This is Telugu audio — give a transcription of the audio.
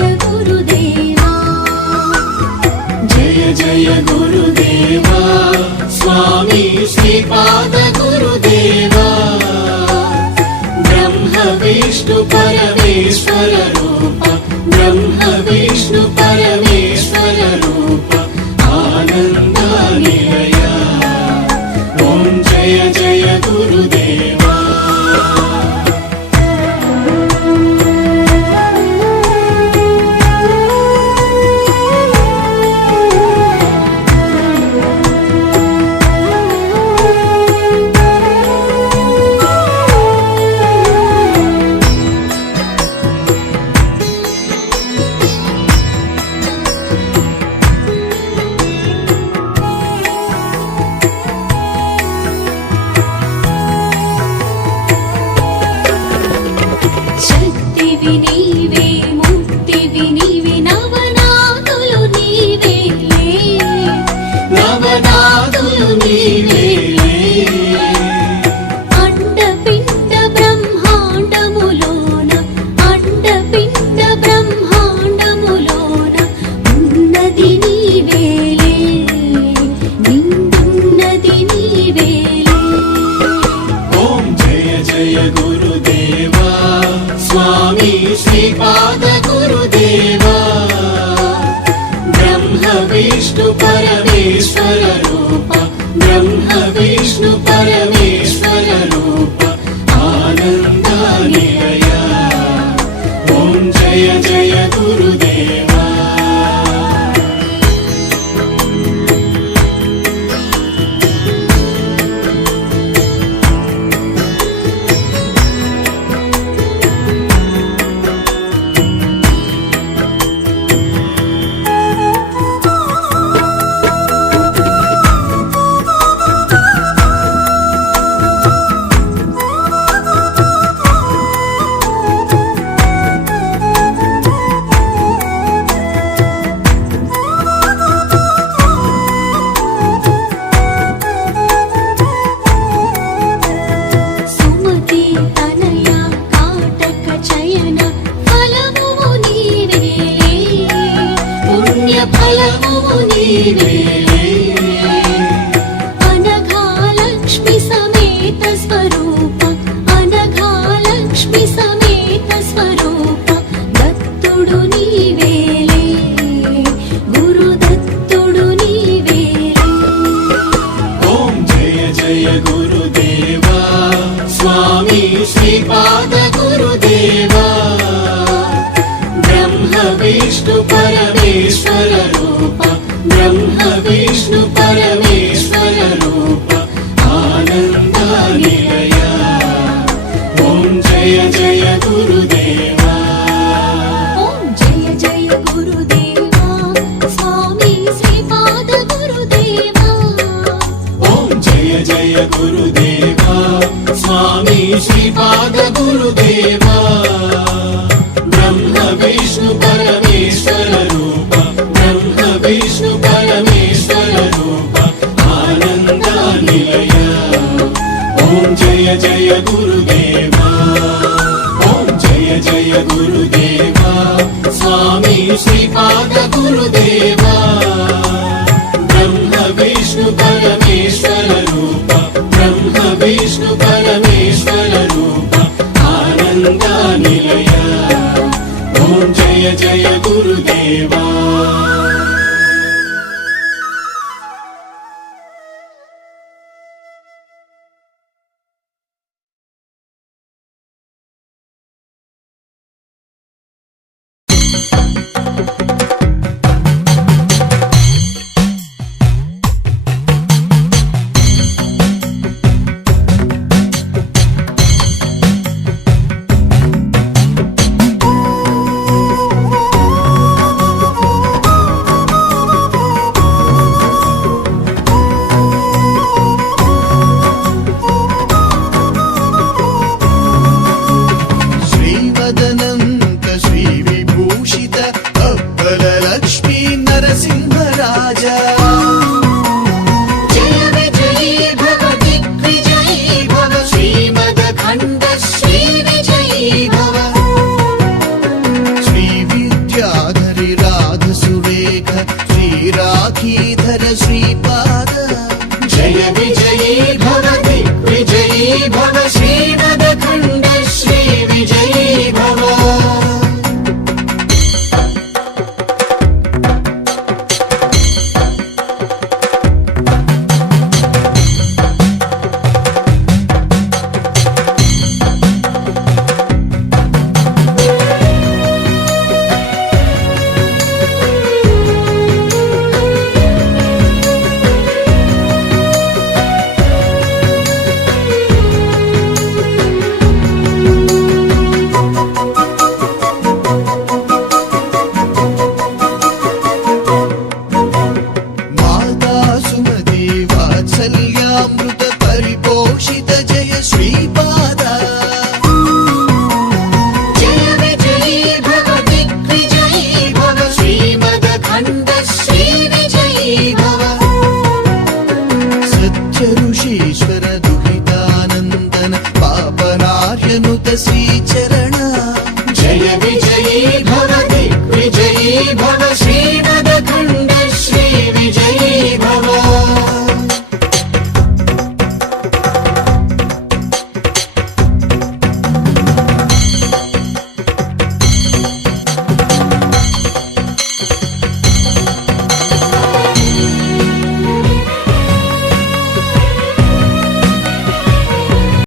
जय गुरुदेवा जय जय गुरुदेवा स्वामी श्रीपाद गुरुदेवा ब्रह्म विष्णु परमेश्वर रूप ब्रह्म विष्णु परमेश्वर रूप आनंद निलय ओम जय जय गुरुदेवा నీవే ముక్తివి నీవే నవనాదులు నీవేలే నవనాదులు నీవేలే అండపిండ బ్రహ్మాండములోన అండపిండ బ్రహ్మాండములోన ఉన్నది నీవేలే నిండున్నది నీవేలే ఓం జయ జయ గురుదేవా स्वामी श्रीपाद गुरुदेवा ब्रह्म विष्णु परमेश्वर रूप ब्रह्म विष्णु परमेश्वर रूप आनंद निलय ओम जय जय गुरुदेवा అనఘాలక్ష్మి సమేత స్వరూప అనఘాలక్ష్మి సమేత స్వరూప దత్తుడు నీవేలే గురుదత్తుడు నీవేలే ఓం జయ జయ గురుదేవా స్వామి శ్రీపాద గురుదేవా బ్రహ్మ విష్ణు परमेश्वर रूप ब्रह्म विष्णु परमेश्वर रूप आनंद निलय ओम जय जय गुरुदेवा ओम जय जय गुरुदेवा स्वामी श्रीपाद गुरुदेवा ओम जय जय गुरुदेवा स्वामी श्रीपाद गुरुदेवा ब्रह्म विष्णु परमेश्वर रूप ब्रह्म विष्णु परमेश्वर रूप आनंद निलय ओम जय जय गुरुदेवा ओम जय जय गुरुदेवा स्वामी श्रीपाद गुरुदेवा ब्रह्म विष्णु परमेश्वर रूप ब्रह्म विष्णु परमेश्वर रूप आनंद निलय ओम जय जय गुरुदेवा చరణ జయ